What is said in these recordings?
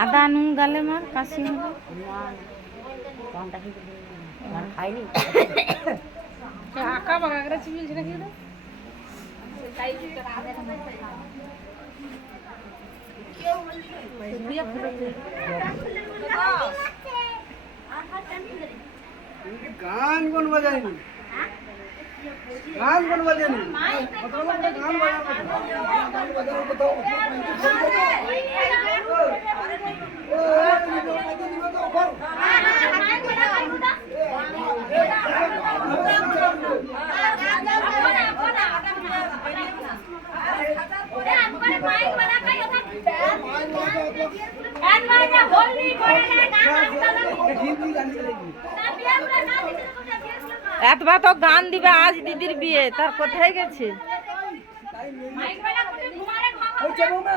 আদা নুন গালে মার কাশি হলো খাইনি আঁকা বাঁকা করে চিবিয়েছে নাকি ওটা? গান কোন বাজায়নি গান কোন বাজায়নি গান বাজাবো গান বাজাবো কোথাও হিন্দি গান চালাইনি এতবার তো গান দিবে আজ দিদির বিয়ে তার কোথায় গেছে? না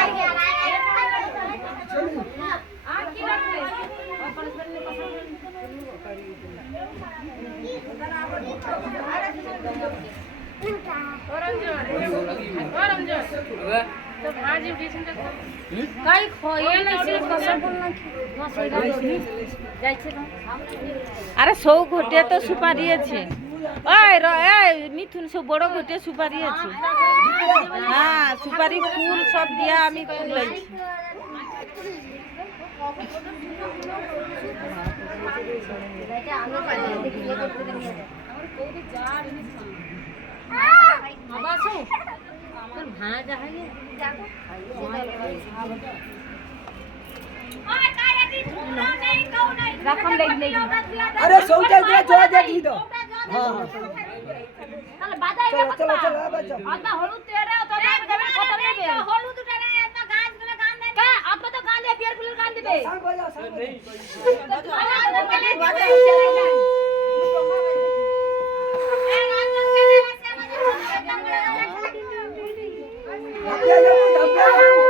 আরে সৌ ঘটিয়া তো সুপারি আছে ওই এই মিথুন সব বড় ঘটিয়া সুপারি আছে হ্যাঁ সুপারি ফুল সব দিয়া আমি তুলাইছি अरे सौटा दे जो दे दी दो हाँ हाँ चलो चलो चलो अब चलो सांग बजाओ सांग बजाओ 别别别别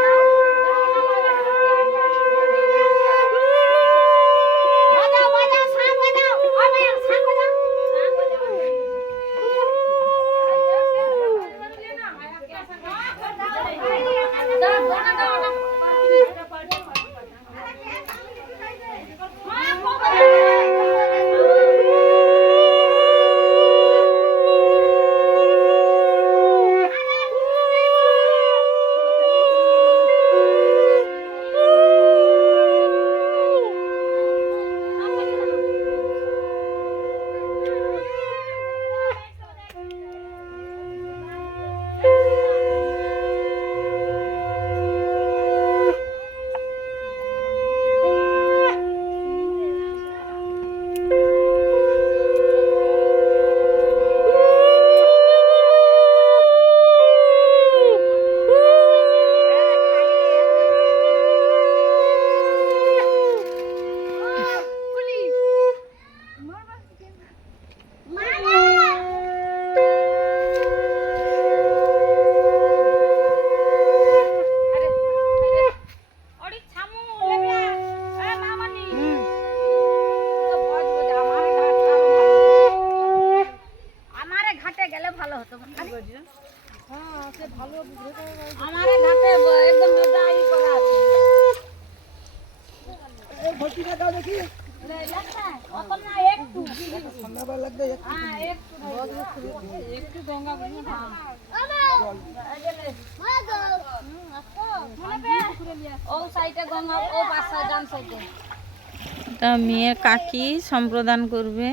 তা মেয়ে কাকি সম্প্রদান করবে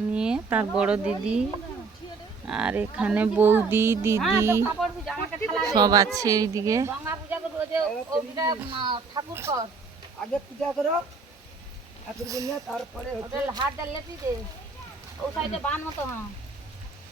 নিয়ে তার বড় দিদি আর এখানে বৌদি দিদি সব আছে এইদিকে তারপরে হাত ডালে ও সাইডে বান মতো হ্যাঁ।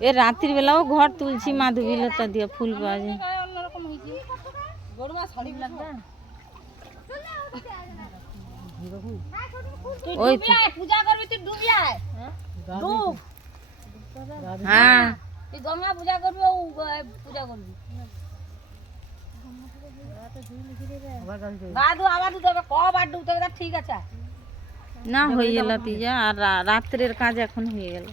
এ রাত্রির বেলাও ঘর তুলছি মাধবী লতা দিয়ে ফুল পাওয়া যায় ওই পূজা করবি তুই ডুবি আয় ডুব হ্যাঁ। তুই গঙ্গা পূজা করবি ও পূজা করবি আবার ডুবতে হবে ঠিক আছে। না হয়ে গেল পিজা আর রাত্রের কাজ এখন হয়ে গেল।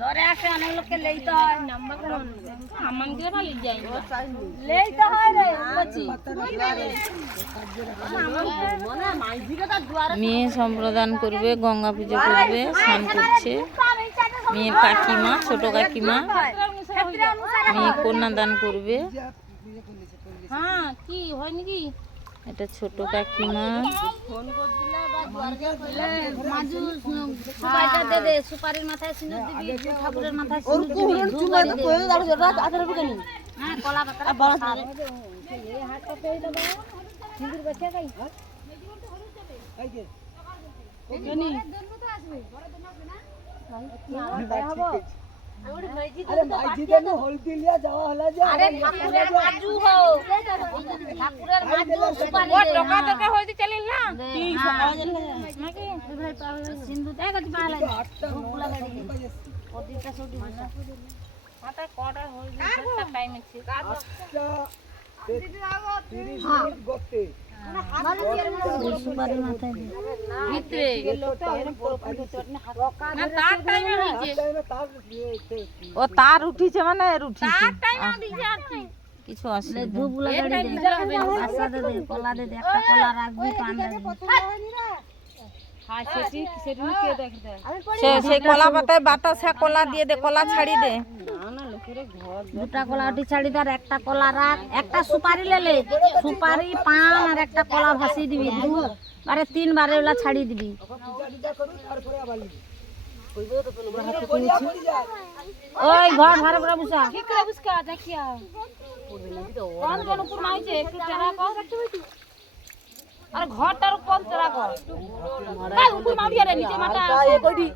ধরে আসে অনেক লোককে লেইতে হয়। আমাকে ভালো যাই লেইতে হয় রে বলছি। মনে মাইদিকে তো দুয়ারে মেয়ে সম্প্রদান করবে গঙ্গা পুজো করবে স্নান করছে। মেয়ের কাকিমা ছোট কাকিমা। মেয়ে কন্যাদান করবে। হ্যাঁ কি হয় নাকি এটা ছোট কাকিমা সুপারিটা দে দে সুপারির মাথায় সিঁদুর দিবি ঠাকুরের মাথায় সিঁদুর দিবি আরে মাইজি দেন হলদি লিয়া যাওয়া হলা যে আরে ঠাকুরের মাজু হো। ঠাকুরের মাজু সুপারি দে টাকা টাকা হইতে চলিল না? কি সকাল নাকি? ভাই পাওয়া সিন্ধু দেখ গতি পালা নটা বাজে ওদিকটা মাথা কটা হই একটা টাইম আছে। আটটা তিরিশ মিনিট গতে ও তার উঠিছে মানে উঠিছে। কিছু আশা কলা একটা কলা রাখবি পান দে সে কলা পাতায় বাতাসা কলা দিয়ে দে কলা ছাড়ি দে। দুটা কলা উঠি ছাড়ি দে আর একটা কলা রাখ, একটা সুপারি লেলে সুপারি, পান আর একটা কলা ভাসি দিবি, দু বারে তিন বারে ছাড়ি দিবি। ওই ঘর, ঘরে পরে বুসা দেখিয়া। কোন কোন উপর মাইছে, একটু টেরা কর। আরে ঘরটার কোন টেরা কর তাই উপর মারিয়া রে নিচে মাটা এ কইডি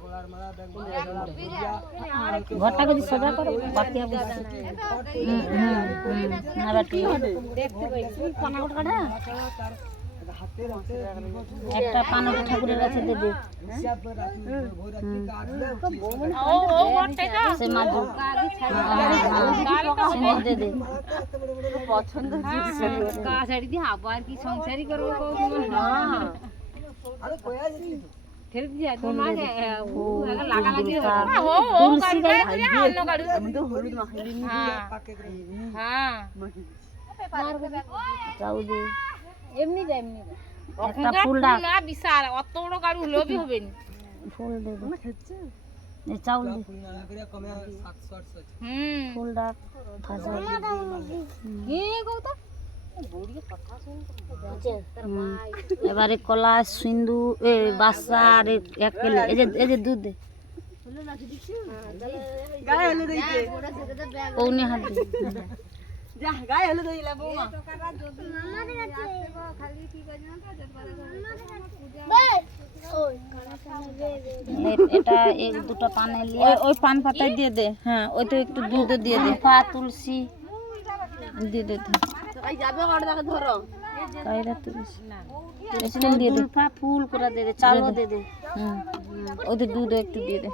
ঘরটা যদি সাজা করো বাতিয়া হবে হুম হুম না বাটি দেখতে পাই। পানা কোটা কাটা হাতের হাতে একটা পানা ঠাকুরের কাছে দে দে হিসাব রাখি ভোর রাত্রি কাটলে ও ও ঘরটাই না সে মাদু সিঁদুর দে দে পছন্দ কা ছাড়ি আবার কি সংসারই করব হ্যাঁ। হ্যাঁ হ্যাঁ দে এমনি এমনি একটা ফুল না বিশাল। অত বড় গাড়ি হলেও বি হবে না ফুল দে দে এ চাউল দে। ফুল না করে কমে 700 800 হুম। ফুল ডাক কি। এবারে কলা সিন্ধু এ বাসা আর এ- এক কেলে। এই যে এই যে দুধ দে। কৌনি হাত দে যা। গায়ে হলুদ হইলা বৌমা। এটা এক দুটো পানে লিয়ে। ওই পান পাতায় দিয়ে দে। হ্যাঁ ওই তো একটু দুধ দিয়ে দে। পা তুলসী। দিয়ে দে তো কায়রা তুলসী। দিয়ে দে। পা ফুল করে দে দে চালও দে। দে হুম। ওদের দুধ একটু দিয়ে দে।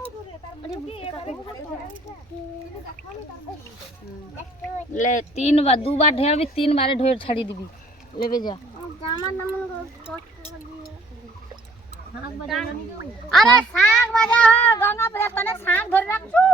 ले, तीन बार दो बार ढेर भी तीन बार ढेर छाड़ी दिबी। लेबे जा। अरे सांग बजा हो गंगा बजा तने सांग धरि राखछु।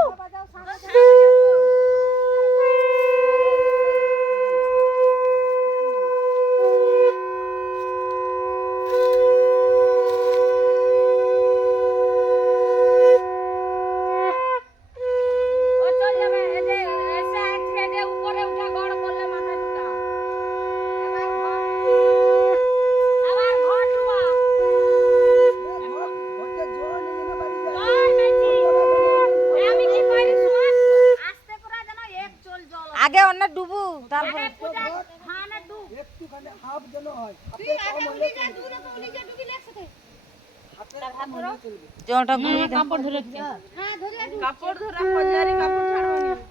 আগে অন্য ডুবু তারপর হয়। জলটা ঘুরিয়ে দাও কাপড় ধরে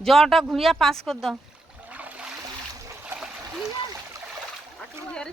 জলটা ঘুরিয়ে পাস কর দাও। আরে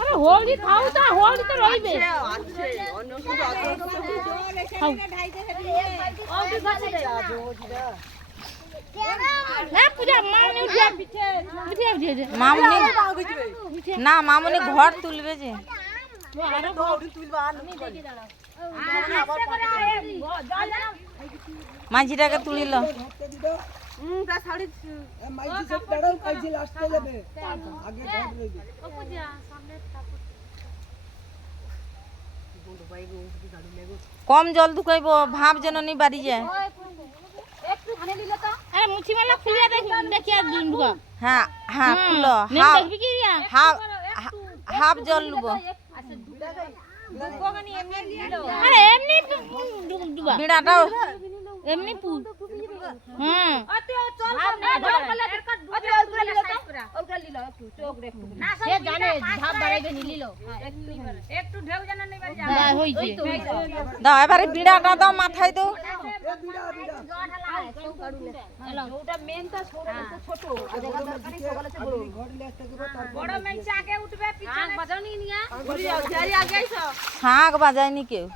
আরে হোলি খাও তা হোলি তো রইবে। না মামনি ঘর তুলবে যে। মাঝিটাকে তুলিল আগে ঘর রইবে কম জল ঢুকাইব ভাব যেন নি বাড়ি যায়। হ্যাঁ হ্যাঁ হাফ জল লুব। আরে এমনি বিড়াটাও। এমনি পু হুম। সে জানে ধাপ বাড়াইবে নি লিলো দা হইছে। দাও এবারে বিড়াটা দাও মাথায় দাও। এ বিড়া বিড়া। আপনি ঘর লেস্ট করবে তারপর শাঁখ বাজায়নি কেউ।